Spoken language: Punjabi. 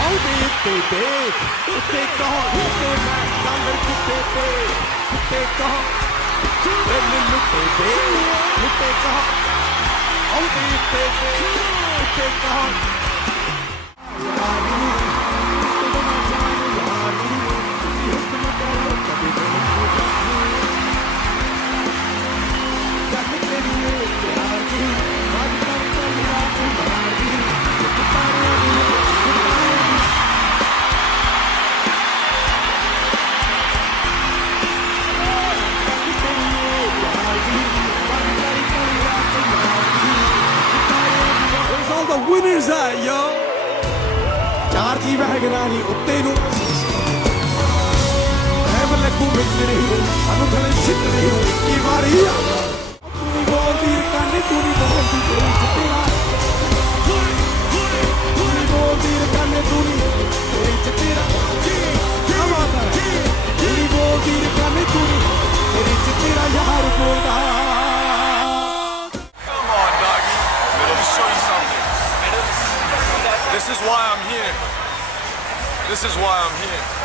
ਆਉਂਦੇ ਉੱਤੇ ਤੇ ਉੱਤੇ ਕੌਣ ਉੱਤੇ ਮੈਂ ਕਾਂਗਰ ਕੁੱਤੇ ਤੇ ਉੱਤੇ ਕੌਣ ਲੁੱਟੇ ਤੇ ਲੁੱਟੇ ਕੌਣ ਆਉਂਦੇ ਉੱਤੇ ਤੇ ਉੱਤੇ ਕੌਣ the winners are, yo. ਚਾਰ ਜੀ ਵਹਿਗਨਾ ਨਹੀਂ ਉੱਤੇ ਨੂੰ ਐਬ ਲੱਗੂ ਮਿੱਟ ਨਹੀਂ ਸਾਨੂੰ ਥਲੇ ਛਿੱਟ ਨਹੀਂ ਇੱਕੀ ਵਾਰੀ ਤੂੰ ਨਹੀਂ ਬੋਲਦੀ ਰਕਾਨੇ ਤੂੰ ਨਹੀਂ ਬੋਲਦੀ ਤੇਰੀ ਚਿੱਟੀਆਂ ਤੂੰ ਨਹੀਂ ਬੋਲਦੀ ਰਕਾਨੇ ਤੂੰ ਨਹੀਂ ਤੇਰੀ ਚਿੱਟੀਆਂ ਕੀ ਬਾਤ ਹੈ ਤੂੰ ਨਹੀਂ ਬੋਲਦੀ ਰਕਾਨੇ ਤੂੰ ਨਹੀਂ ਤੇਰੀ ਚਿੱਟੀਆਂ ਯਾਰ ਬੋਲਦਾ Come on, doggy. Let me show you something. This is why I'm here. This is why I'm here.